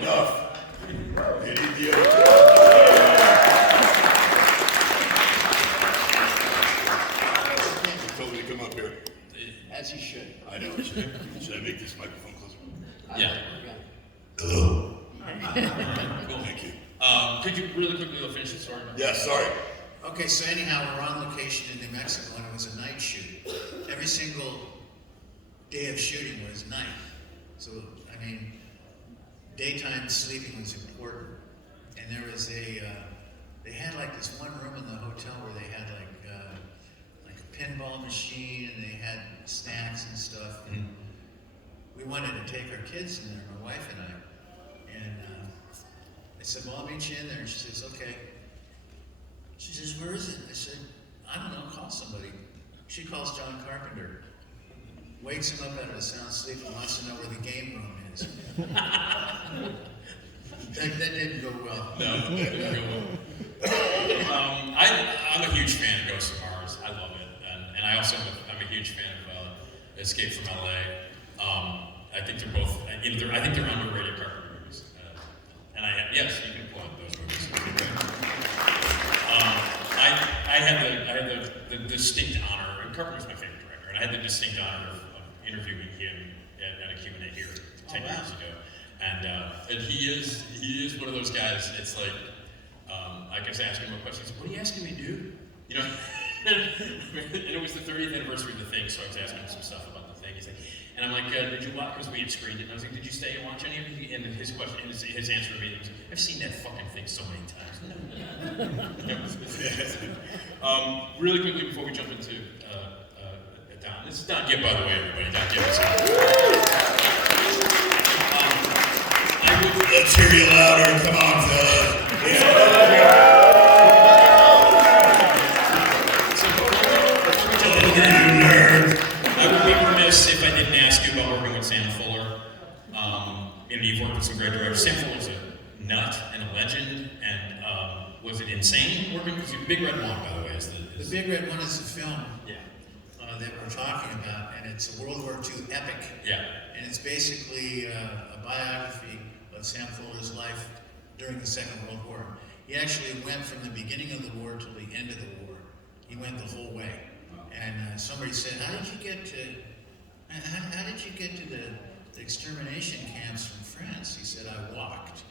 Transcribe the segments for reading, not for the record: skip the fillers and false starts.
enough. You need the other. You told me to come up here. As you should. I know I should. Should I make this microphone closer? Yeah. Hello. Cool. Thank you. Could you really quickly finish the story? Yeah, sorry. Okay, so anyhow, we're on location in New Mexico, and it was a night shoot. Every single day of shooting was night. So, I mean, daytime sleeping was important. And there was they had like this one room in the hotel where they had like a pinball machine, and they had snacks and stuff. And we wanted to take our kids in there, my wife and I. And I said, well, I'll meet you in there. And she says, okay. She says, where is it? I said, I don't know, call somebody. She calls John Carpenter, wakes him up out of a sound sleep and wants to know where the game room is. that didn't go well. No, that didn't go well. I'm a huge fan of Ghosts of Mars. I love it. And I also I'm a huge fan of Escape from LA. I think they're both, I think they're underrated Carpenter movies. Yes, you can plug those movies. I had the distinct honor, and Carpenter's my favorite director, and I had the distinct honor of interviewing him at a Q&A here 10 years ago. And he is one of those guys. It's like I guess asking him a question. He's like, "What are you asking me to do?" You know. And it was the 30th anniversary of the thing, so I was asking him some stuff about the thing. He's like, and I'm like, "Did you watch?" Because we had screened it. And I was like, "Did you stay and watch any of it?" And his question, his answer to me was, "I've seen that fucking thing so many times." Really quickly before we jump into Don. This is Don Gibb, by the way, everybody. Don Gibb is here. Let's hear you louder. Come on, fellas. You nerd. I would be remiss if I didn't ask you about working with Sam Fuller. You've worked with some great directors. Sam Fuller's a nut and a legend. And was it insane working with you? Big Red One, by the way, is the Big Red One is the film. Yeah. That we're talking about, and it's a World War II epic. Yeah. And it's basically a biography of Sam Fuller's life during the Second World War. He actually went from the beginning of the war to the end of the war. He went the whole way. And somebody said, how did you get to the extermination camps from France? He said, I walked.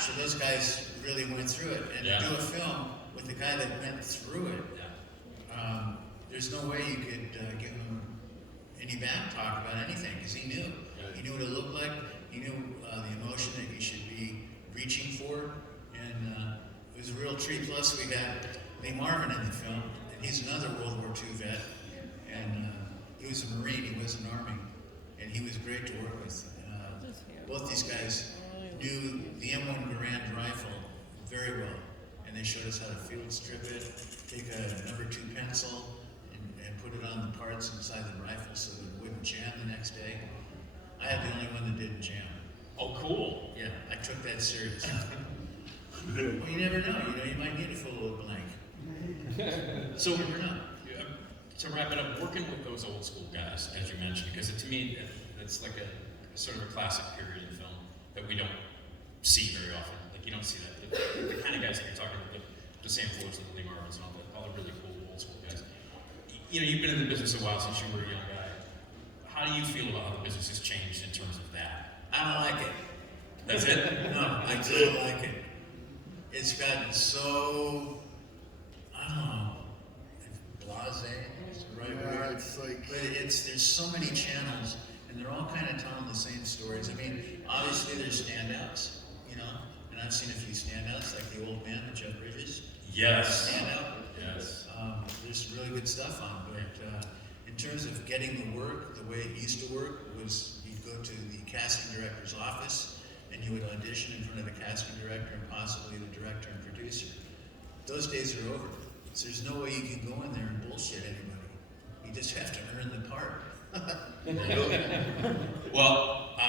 So those guys really went through it. And to do a film with the guy that went through it, there's no way you could give him any back talk about anything, because he knew. He knew what it looked like. He knew the emotion that you should be reaching for. And it was a real treat. Plus, we had Lee Marvin in the film, and he's another World War II vet. And he was a Marine, he was an Army, and he was great to work with. Both these guys knew the M1 Garand rifle very well, and they showed us how to field strip it, take a number 2 pencil, and put it on the parts inside the rifle so that it wouldn't jam the next day. I had the only one that didn't jam. Oh, cool. Yeah, I took that serious. Well, you never know. You might need a full blank. So to wrap it up, working with those old school guys, as you mentioned, because to me, it's like a sort of a classic period in film that we don't see very often. Like you don't see that. The kind of guys that you're talking about, the Sam Fullers and the Lee Marvins and all the really cool old school guys. You've been in the business a while since you were a young guy. How do you feel about how the business has changed in terms of that? I don't like it. That's it? No, I don't like it. It's gotten so, I don't know, blasé is the right word. It's like, But there's so many channels, and they're all kind of telling the same stories. I mean, obviously there's standouts, and I've seen a few standouts, like The Old Man with Jeff Bridges. Yes. Standout. Yes. There's really good stuff on, but in terms of getting the work, the way it used to work was you'd go to the casting director's office, and you would audition in front of the casting director and possibly the director and producer. Those days are over. So there's no way you can go in there and bullshit anybody. You just have to earn the part. Well, I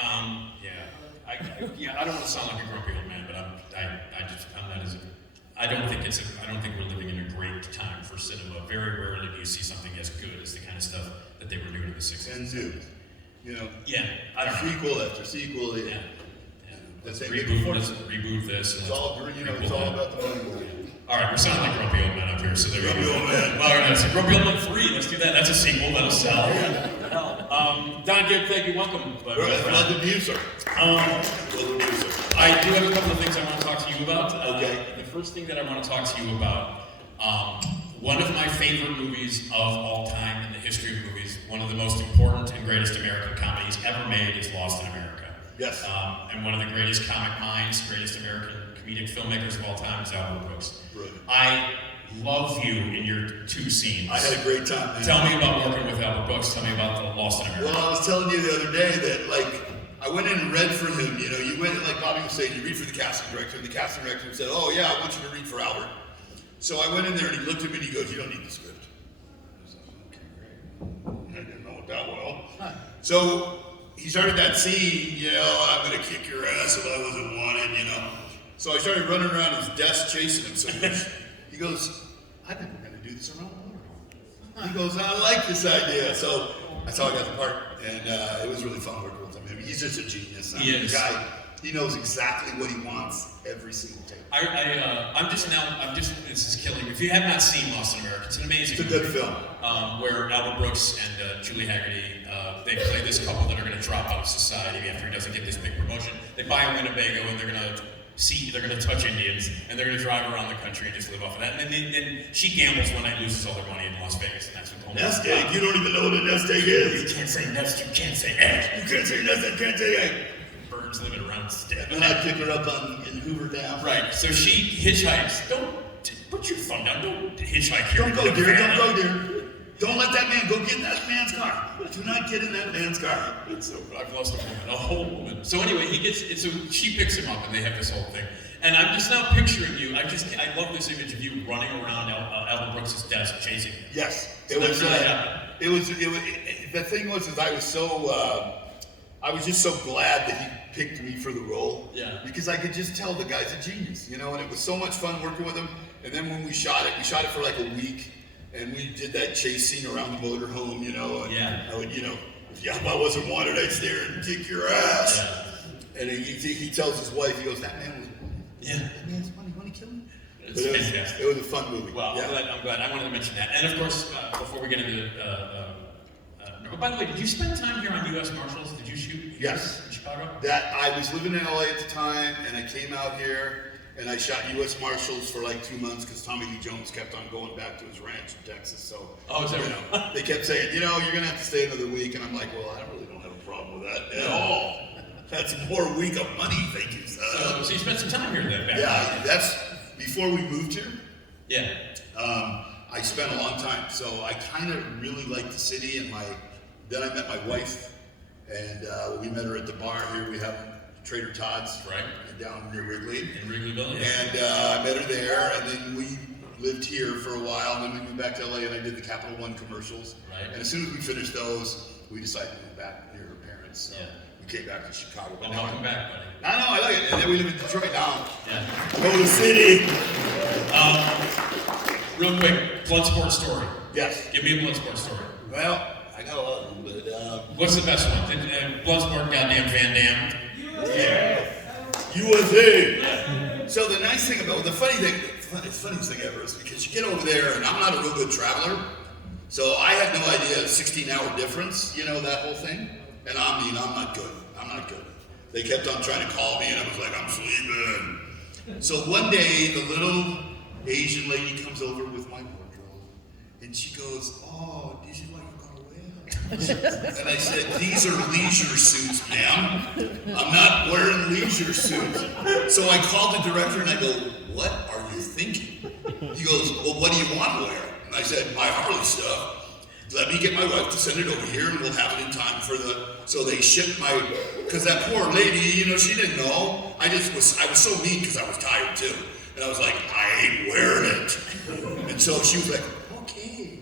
don't want to sound like a grumpy old man, but I don't think we're living in a great time for cinema. Very rarely do you see something as good as the kind of stuff that they were doing in the 60s. and do. Yeah, I don't know. Sequel after sequel. Yeah. let's reboot this. And It's all, it's all about the money. All right, we're sounding like grumpy old men up here, so there we go. Grumpy Old Man. All right, so Grumpy Old Men 3, let's do that. That's a sequel, that'll sell. Don Gibb, thank you, welcome. Welcome to you, sir. Welcome to you, sir. I do have a couple of things I want to talk to you about. Okay. The first thing that I want to talk to you about, one of my favorite movies of all time in the history of movies, one of the most important and greatest American comedies ever made is Lost in America. Yes. And one of the greatest comic minds, greatest American comedic filmmakers of all time is Albert Brooks. Brilliant. I love you in your two scenes. I had a great time, man. Tell me about working with Albert Brooks. Tell me about the Lost in America. Well, I was telling you the other day that, like, I went in and read for him. You went, like Bobby was saying, you read for the casting director, and the casting director said, "Oh yeah, I want you to read for Albert." So I went in there and he looked at me and he goes, "You don't need the script." I was like, "Okay, great." I didn't know it that well. So he started that scene, I'm gonna kick your ass if I wasn't wanted, So I started running around his desk chasing him. So he goes, "I think we're gonna do this around the world." He goes, "I like this idea." So that's how I got the part, and it was really fun working with him. I mean, he's just a genius. He is. The guy, he knows exactly what he wants every single take. I'm just, this is killing me. If you have not seen Lost in America, it's an amazing It's a good movie, film. where Albert Brooks and Julie Haggerty, they play this couple that are going to drop out of society after he doesn't get this big promotion. They buy a Winnebago and they're going to touch Indians, and they're going to drive around the country and just live off of that. And then she gambles one night, loses all their money in Las Vegas, and that's what the whole Nest egg, you don't even know what a nest egg is. You can't say nest, you can't say egg. You can't say nest egg, can't say egg. Birds living around still. And I pick her up in Hoover Dam. Right, so she hitchhikes. Don't put your thumb down. Don't hitchhike here. Don't go, dear. Don't go, dear. Don't let that man go get in that man's car. Do not get in that man's car. I've lost a whole woman. So anyway, so she picks him up, and they have this whole thing. And I'm just now picturing you. I love this image of you running around Albert Brooks' desk chasing him. Yes, So that's really happened. it was. The thing was, I was just so glad that he picked me for the role. Yeah. Because I could just tell the guy's a genius, and it was so much fun working with him. And then when we shot it for like a week, and we did that chase scene around the motorhome, And I would, if I wasn't wanted, I'd stay there and kick your ass. Yeah. And he tells his wife, he goes, "That man was." Yeah. That man's funny. Want to kill him? It's fantastic. It was a fun movie. Well, yeah. I'm glad. I wanted to mention that. And of course, before we get into by the way, did you spend time here on U.S. Marshals? Did you shoot here Yes. in Chicago? That I was living in LA at the time, and I came out here, and I shot U.S. Marshals for like 2 months because Tommy Lee Jones kept on going back to his ranch in Texas. So, is that right? they kept saying, you're gonna have to stay another week, and I'm like, well, I really don't have a problem with that at all. That's more week of money, thank you, sir. So you spent some time here then, back Yeah, that's before we moved here. Yeah. I spent a long time, so I kind of really liked the city, and then I met my wife, and we met her at the bar here. We have Trader Todd's, right, down near Wrigley. In Wrigleyville, yeah. And I met her there, and then we lived here for a while, and then we moved back to LA, and I did the Capital One commercials. Right. And as soon as we finished those, we decided to move back near her parents. So we came back to Chicago. Well, welcome back, buddy. I like it. And then we live in Detroit now. Yeah. Go to city. Real quick, Bloodsport story. Yes. Give me a Bloodsport story. Well, I got a lot of them, but what's the best one? Bloodsport, goddamn Van Damme. Yeah. USA. So the nice thing about the funniest thing ever is because you get over there, and I'm not a real good traveler, so I had no idea 16-hour difference. That whole thing. And I'm not good. I'm not good. They kept on trying to call me, and I was like, I'm sleeping. So one day, the little Asian lady comes over with my wardrobe, and she goes, "Oh, this is what you're gonna wear?" And I said, "These are leisure suits, ma'am. I'm not wearing leisure suits." So I called the director, and I go, "What are you thinking?" He goes, "Well, what do you want to wear?" And I said, "My Harley stuff. Let me get my wife to send it over here, and we'll have it in time for so they shipped because that poor lady, she didn't know. I was so mean because I was tired too. And I was like, I ain't wearing it. And so she was like, okay.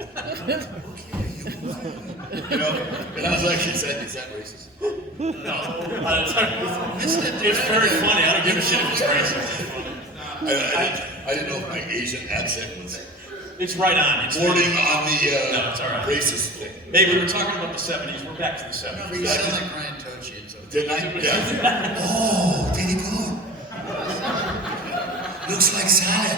And I was like, is that racist? No. It's very funny. I don't give a shit if it's racist. I didn't know if my Asian accent was... It's right on. It's bordering on the no, it's all right. racist thing. Hey, we were talking about the 70s. We're back to the 70s. You sound like Ryan Tochi. Didn't I? Yeah. Oh, did pretty good. Looks like salad.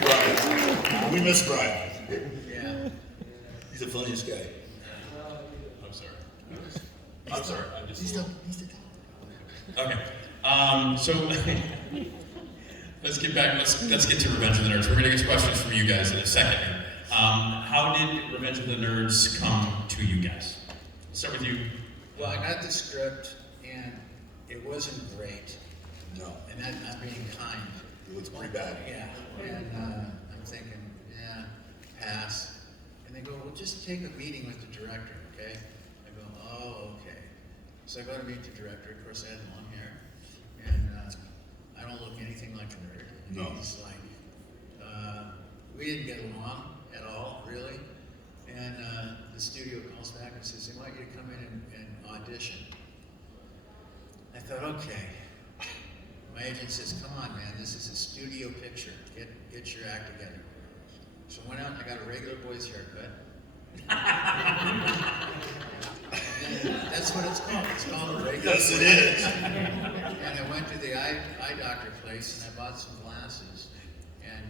Brian. We miss Brian. Yeah. He's the funniest guy. I'm sorry. I'm sorry. I'm just. He's the Okay. So let's get back. Let's get to Revenge of the Nerds. We're gonna get questions from you guys in a second. How did Revenge of the Nerds come to you guys? Let's start with you. Well, I got the script, and it wasn't great. No. And that, I'm being kind. It looks pretty bad. Yeah. And I'm thinking, yeah, pass. And they go, well, just take a meeting with the director, okay? I go, oh, okay. So I go to meet the director. Of course, I had long hair. And I don't look anything like a nerd. No. He's like, we didn't get along at all, really. And the studio calls back and says, they want you to come in and audition. I thought, okay. My agent says, come on, man, this is a studio picture. Get your act together. So I went out and I got a regular boy's haircut. That's what it's called. It's called a regular Yes, it is. And I went to the eye doctor place and I bought some glasses. And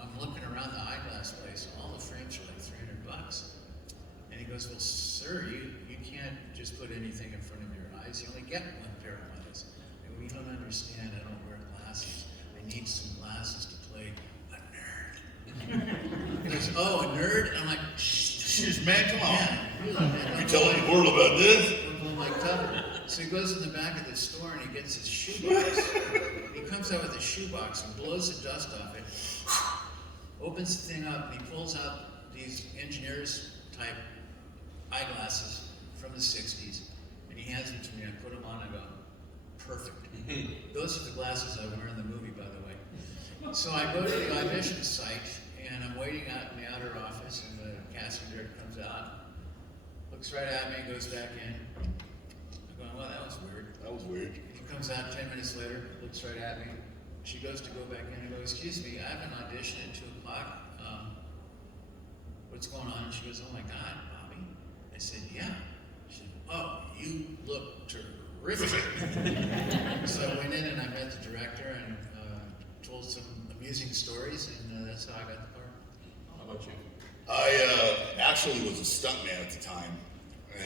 I'm looking around the eyeglass place. All the frames are like $300. And he goes, well, sir, you can't just put anything in front of your eyes. You only get one pair of eyes. And we don't understand. I don't wear glasses. I need some glasses to play a nerd. He goes, oh, a nerd? I'm like, Jeez, man, come on. yeah, really, man. You telling the world about this? Look on my cover. So he goes in the back of the store and he gets his shoebox. He comes out with a shoebox and blows the dust off it, opens the thing up, and he pulls out these engineers type eyeglasses from the 60s, and he hands them to me. I put them on, I go, perfect. Those are the glasses I wear in the movie, by the way. So I go to the audition site, and I'm waiting out in the outer office, and the casting director comes out, looks right at me, goes back in. I'm going, well, that was weird. That was weird. He comes out 10 minutes later, looks right at me. She goes to go back in and goes, excuse me, I have an audition at 2 o'clock. What's going on? And she goes, oh my God, Bobby. I said, yeah. She said, oh, you look terrific. So I went in and I met the director and told some amusing stories, and that's how I got the part. How about you? I actually was a stuntman at the time,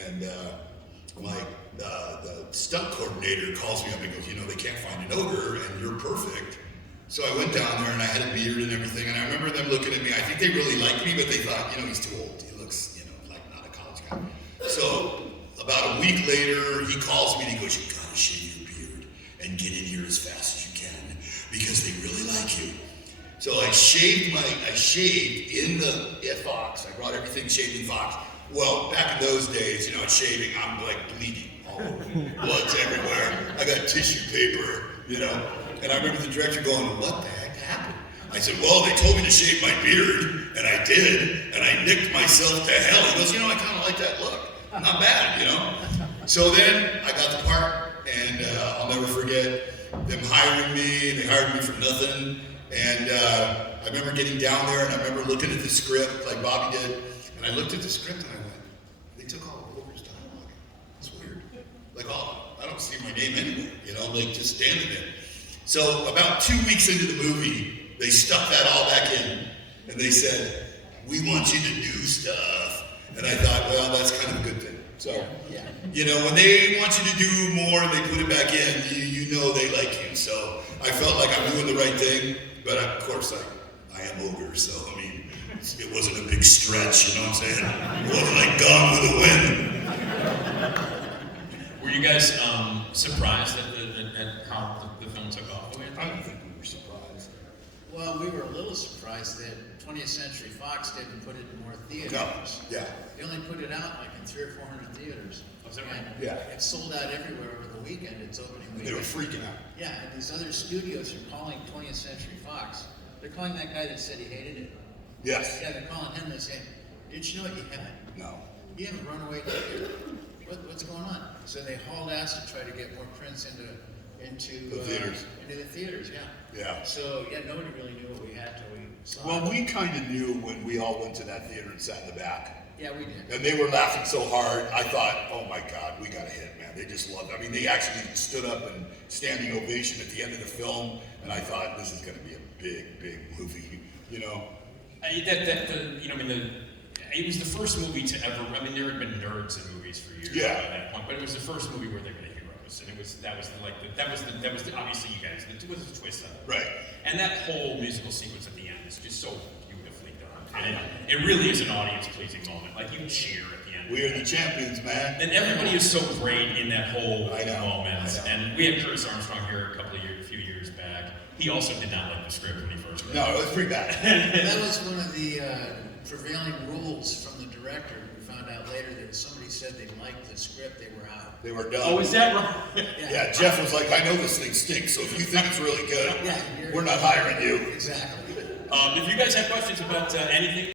and the stunt coordinator calls me up and goes, you know, they can't find an ogre, and you're perfect. So I went down there, and I had a beard and everything, and I remember them looking at me. I think they really liked me, but they thought, you know, he's too old. He looks, you know, like not a college guy. So about a week later, he calls me and he goes, you gotta shave your beard and get in here as fast as you can, because they really like you. So I shaved in the Fox. I brought everything shaved in Fox. Well, back in those days, you know, shaving, I'm like bleeding all over. Blood's everywhere. I got tissue paper, you know. And I remember the director going, what the heck happened? I said, well, they told me to shave my beard, and I did, and I nicked myself to hell. He goes, you know, I kind of like that look. Not bad, you know. So then I got the part, and I'll never forget them hiring me. They hired me for nothing. And I remember getting down there, and I remember looking at the script like Bobby did, and I looked at the script and I went, they took all of Ogre's dialogue. It's weird. Like, oh, I don't see my name anywhere, you know, like just standing there. So about 2 weeks into the movie, they stuck that all back in, and they said, we want you to do stuff. And I thought, well, that's kind of a good thing. So, you know, when they want you to do more and they put it back in, you know they like you. So I felt like I'm doing the right thing, but of course I am Ogre, so I mean, it wasn't a big stretch, you know what I'm saying? It wasn't like Gone with the Wind. Were you guys surprised at how the film took off? I don't think we were surprised. Well, we were a little surprised that 20th Century Fox didn't put it in more theaters. No, yeah. They only put it out like in 300 or 400 theaters. Oh, is that right? And Yeah. It sold out everywhere over the weekend. It's opening They were weekend. freaking out. Yeah, and these other studios are calling 20th Century Fox. They're calling that guy that said he hated it. Yes. Yeah, they're calling him. They're saying, did you know what you had? No. You have a runaway ticket. What's going on? So they hauled ass to try to get more prints into The theaters. Into the theaters, yeah. Yeah. So yeah, nobody really knew what we had till we saw Well, it. we kind of knew when we all went to that theater and sat in the back. Yeah, we did. And they were laughing so hard, I thought, oh my God, we got a hit, man. They just loved it. I mean, they actually stood up and standing ovation at the end of the film, and I thought this is going to be a big, big movie, you know. It was the first movie to ever. I mean, there had been nerds in movies for years Yeah. by that point, but it was the first movie where they were the heroes, and obviously you guys. It was a twist on it, Right. And that whole musical sequence at the end is just so beautifully done. And it really is an audience-pleasing moment. Like you cheer at the end. We are the champions, man. And everybody is so great in that whole I know. moment. And we had Curtis Armstrong here a few years back. He also did not like the script when he first read it. No, it was pretty bad. That was one of the prevailing rules from the director. We found out later that if somebody said they liked the script, they were out. They were done. Oh, is that right? Yeah, Jeff was like, I know this thing stinks, so if you think it's really good, Yeah, we're not hiring you. Exactly. If you guys have questions about anything,